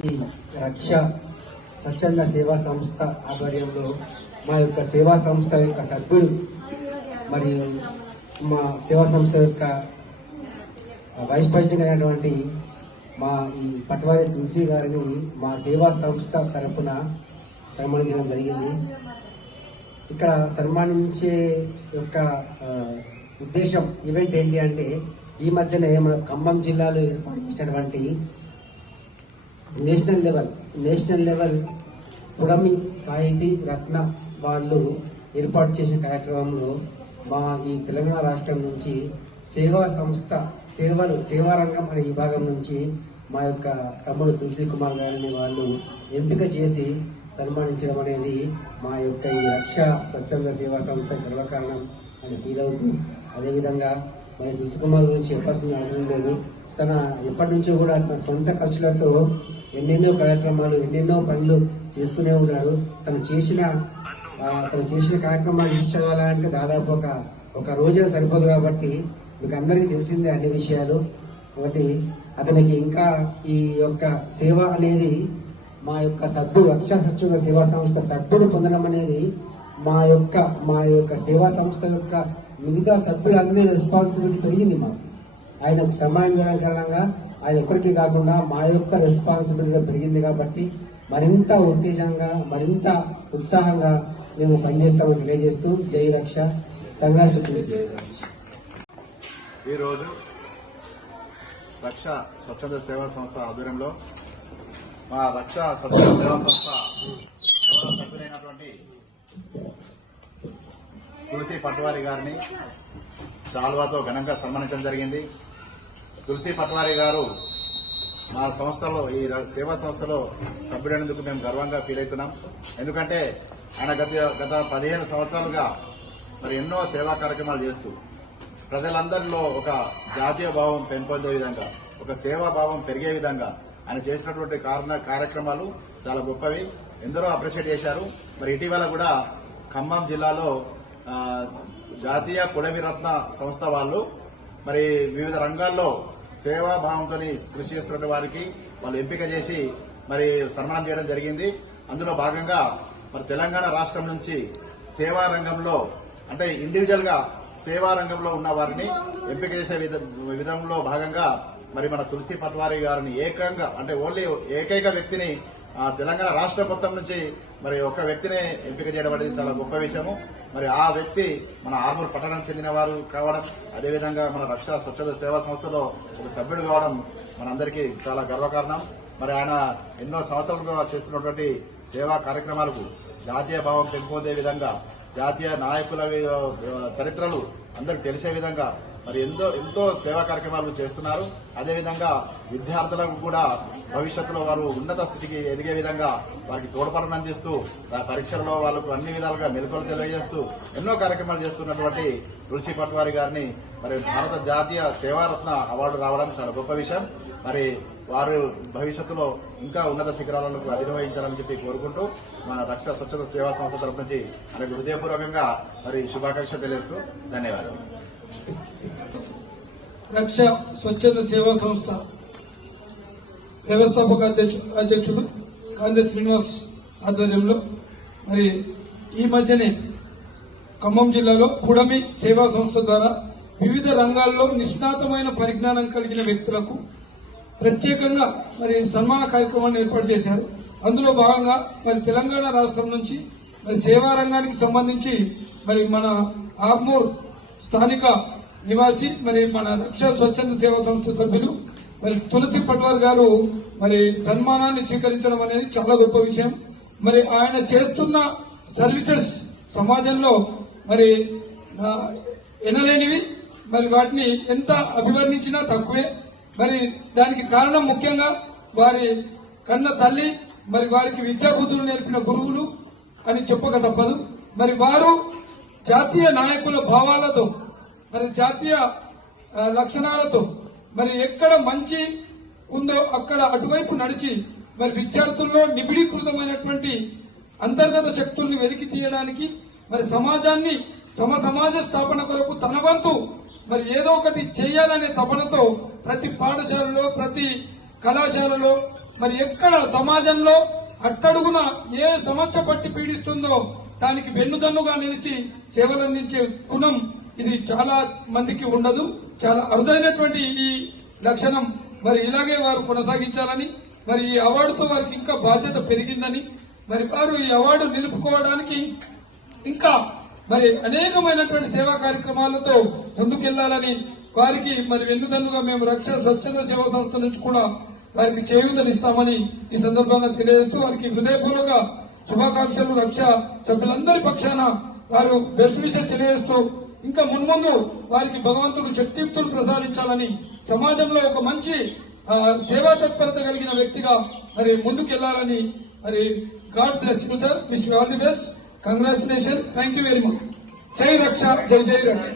ఈ రక్ష స్వచ్ఛంద సేవా సంస్థ ఆధ్వర్యంలో మా యొక్క సేవా సంస్థ యొక్క సభ్యుడు మరియు మా సేవా సంస్థ యొక్క వైస్ ప్రెసిడెంట్ అయినటువంటి మా ఈ పట్వారి తులసి గారిని మా సేవా సంస్థ తరపున సన్మానించడం జరిగింది. ఇక్కడ సన్మానించే యొక్క ఉద్దేశం ఈవెంట్ ఏంటి అంటే, ఈ మధ్యనే మన ఖమ్మం జిల్లాలో ఏర్పాటు చేసినటువంటి నేషనల్ లెవెల్ పుడమి సాహితీ రత్న వాళ్ళు ఏర్పాటు చేసిన కార్యక్రమంలో మా ఈ తెలంగాణ రాష్ట్రం నుంచి సేవా సంస్థ సేవారంగం అనే విభాగం నుంచి మా యొక్క తమ్ముడు తులసి కుమార్ గారిని వాళ్ళు ఎంపిక చేసి సన్మానించడం అనేది మా యొక్క ఈ రక్ష స్వచ్ఛంద సేవా సంస్థ గర్వకారణం అని ఫీల్ అవుతూ, అదేవిధంగా మరి తులసి కుమార్ గురించి చెప్పాల్సిన అవసరం లేదు. తన ఎప్పటి నుంచో కూడా తన సొంత ఖర్చులతో ఎన్నెన్నో కార్యక్రమాలు ఎన్నెన్నో పనులు చేస్తూనే ఉన్నాడు. తను చేసిన కార్యక్రమాలు చదవాలంటే దాదాపు ఒక రోజున సరిపోదు. కాబట్టి మీకు అందరికీ తెలిసిందే అన్ని విషయాలు. కాబట్టి అతనికి ఇంకా ఈ యొక్క సేవ అనేది మా యొక్క సభ్యుడు రక్షా స్వచ్ఛంద సేవా సంస్థ సభ్యుడు పొందడం అనేది మా యొక్క సేవా సంస్థ యొక్క మిగతా సభ్యులందరి రెస్పాన్సిబిలిటీ పెరిగింది. మాకు ఆయనకు సహాయం చేయడం కారణంగా ఆయన ఒక్కరికి కాకుండా మా యొక్క రెస్పాన్సిబిలిటీ పెరిగింది. కాబట్టి మరింత ఉత్తేజంగా మరింత ఉత్సాహంగా మేము పనిచేస్తామని తెలియజేస్తూ జై రక్ష ఈరోజు రక్ష స్వచ్ఛంద సేవా సంస్థ ఆధ్వర్యంలో మా రక్ష స్వచ్ఛంద సేవా సంస్థ గౌరవ సభ్యులైనటువంటి తులసి పట్వారి గారిని శాల్వాతో ఘనంగా సన్మానించడం జరిగింది. తులసి పట్వారి గారు మా సంస్థలో ఈ సేవా సంస్థలో సభ్యుడైనందుకు మేము గర్వంగా ఫీల్ అవుతున్నాం. ఎందుకంటే ఆయన గత 15 సంవత్సరాలుగా మరి ఎన్నో సేవా కార్యక్రమాలు చేస్తూ ప్రజలందరిలో ఒక జాతీయ భావం పెంపొందే విధంగా, ఒక సేవా భావం పెరిగే విధంగా ఆయన చేసినటువంటి కార్యక్రమాలు చాలా గొప్పవి. ఎందరో అప్రిషియేట్ చేశారు. మరి ఇటీవల కూడా ఖమ్మం జిల్లాలో జాతీయ పుడమిరత్న సంస్థ వాళ్ళు మరి వివిధ రంగాల్లో సేవా భావంతో కృషి చేస్తున్న వారికి వాళ్ళు ఎంపిక చేసి మరి సన్మానం చేయడం జరిగింది. అందులో భాగంగా మరి తెలంగాణ రాష్ట్రం నుంచి సేవా రంగంలో అంటే ఇండివిజువల్ గా సేవా రంగంలో ఉన్న వారిని ఎంపిక చేసే విధంలో భాగంగా మరి మన తులసి పట్వారి గారిని ఏకైక వ్యక్తిని తెలంగాణ రాష్ట్రం మొత్తం నుంచి మరి ఒక వ్యక్తినే ఎంపిక చేయడం అనేది చాలా గొప్ప విషయము. మరి ఆ వ్యక్తి మన ఆర్మూర్ పట్టణం చెందిన వారు కావడం, అదేవిధంగా మన రక్షా స్వచ్ఛంద సేవా సంస్థలో ఒక సభ్యుడు కావడం మనందరికీ చాలా గర్వకారణం. మరి ఆయన ఎన్నో సంవత్సరాలుగా చేస్తున్నటువంటి సేవా కార్యక్రమాలకు జాతీయ భావం పెంపొందే విధంగా, జాతీయ నాయకుల చరిత్రలు అందరికి తెలిసే విధంగా మరి ఎంతో సేవా కార్యక్రమాలు చేస్తున్నారు. అదేవిధంగా విద్యార్థులకు కూడా భవిష్యత్తులో వారు ఉన్నత స్థితికి ఎదిగే విధంగా వారికి తోడ్పాటును అందిస్తూ పరీక్షలలో వాళ్లకు అన్ని విధాలుగా మెలకువలు తెలియజేస్తూ ఎన్నో కార్యక్రమాలు చేస్తున్నటువంటి తులసి పట్వారి గారిని మరి భారత జాతీయ సేవారత్న అవార్డు రావడం చాలా గొప్ప విషయం. మరి వారు భవిష్యత్తులో ఇంకా ఉన్నత శిఖరాలకు అధిరోహించాలని చెప్పి కోరుకుంటూ మన రక్ష స్వచ్ఛంద సేవా సంస్థ తరఫు నుంచి ఆయనకు హృదయపూర్వకంగా మరి శుభాకాంక్షలు తెలియజేస్తూ ధన్యవాదాలు. రక్ష స్వచ్ఛంద సేవా సంస్థ వ్యవస్థాపక అధ్యక్షుడు కాందే శ్రీనివాస్ ఆధ్వర్యంలో మరి ఈ మధ్యనే ఖమ్మం జిల్లాలో పుడమి సేవా సంస్థ ద్వారా వివిధ రంగాల్లో నిష్ణాతమైన పరిజ్ఞానం కలిగిన వ్యక్తులకు ప్రత్యేకంగా మరి సన్మాన కార్యక్రమాన్ని ఏర్పాటు చేశారు. అందులో భాగంగా మరి తెలంగాణ రాష్ట్రం నుంచి మరి సేవా రంగానికి సంబంధించి మరి మన ఆర్మూర్ స్థానిక నివాసి మరి మన రక్షా స్వచ్ఛంద సేవా సంస్థ సభ్యులు మరి తులసి పట్వార్ గారు మరి సన్మానాన్ని స్వీకరించడం అనేది చాలా గొప్ప విషయం. మరి ఆయన చేస్తున్న సర్వీసెస్ సమాజంలో మరి ఎనలేనివి. మరి వాటిని ఎంత అభివర్ణించినా తక్కువే. మరి దానికి కారణం ముఖ్యంగా వారి కన్న తల్లి, మరి వారికి విద్యాబుద్ధులు నేర్పిన గురువులు అని చెప్పక తప్పదు. మరి వారు జాతీయ నాయకుల భావాలతో మరి జాతీయ లక్షణాలతో మరి ఎక్కడ మంచి ఉందో అక్కడ అటువైపు నడిచి మరి విద్యార్థుల్లో నిబిడీకృతమైనటువంటి అంతర్గత శక్తుల్ని వెలికి తీయడానికి మరి సమాజాన్ని సమాజ స్థాపన కొరకు తన వంతు మరి ఏదో ఒకటి చేయాలనే తపనతో ప్రతి పాఠశాలలో ప్రతి కళాశాలలో మరి ఎక్కడ సమాజంలో అట్టడుగున ఏ సమస్య పట్టి పీడిస్తుందో దానికి వెన్నుదన్నుగా నిలిచి సేవలందించే గుణం ఇది చాలా మందికి ఉండదు. చాలా అరుదైనటువంటి ఈ లక్షణం. మరి ఇలాగే వారు కొనసాగించాలని, మరి ఈ అవార్డుతో వారికి ఇంకా బాధ్యత పెరిగిందని, మరి వారు ఈ అవార్డు నిలుపుకోవడానికి ఇంకా మరి అనేకమైనటువంటి సేవా కార్యక్రమాలతో ముందుకెళ్లాలని వారికి మరి వెన్నుదన్నుగా మేము రక్ష స్వచ్ఛంద సేవా సంస్థ నుంచి కూడా వారికి చేయూతనిస్తామని ఈ సందర్భంగా తెలియజేస్తూ వారికి హృదయపూర్వక శుభాకాంక్షలు రక్ష సభ్యులందరి పక్షాన వారు బెస్ట్ విషయం తెలియజేస్తూ ఇంకా మున్ముందు వారికి భగవంతుడు శక్తియుక్తులు ప్రసాదించాలని, సమాజంలో ఒక మంచి సేవా తత్పరత కలిగిన వ్యక్తిగా మరి ముందుకెళ్లాలని, మరి God bless you sir, wish you all the best, congratulation, thank you very much. జై రక్ష, జై జై రక్ష.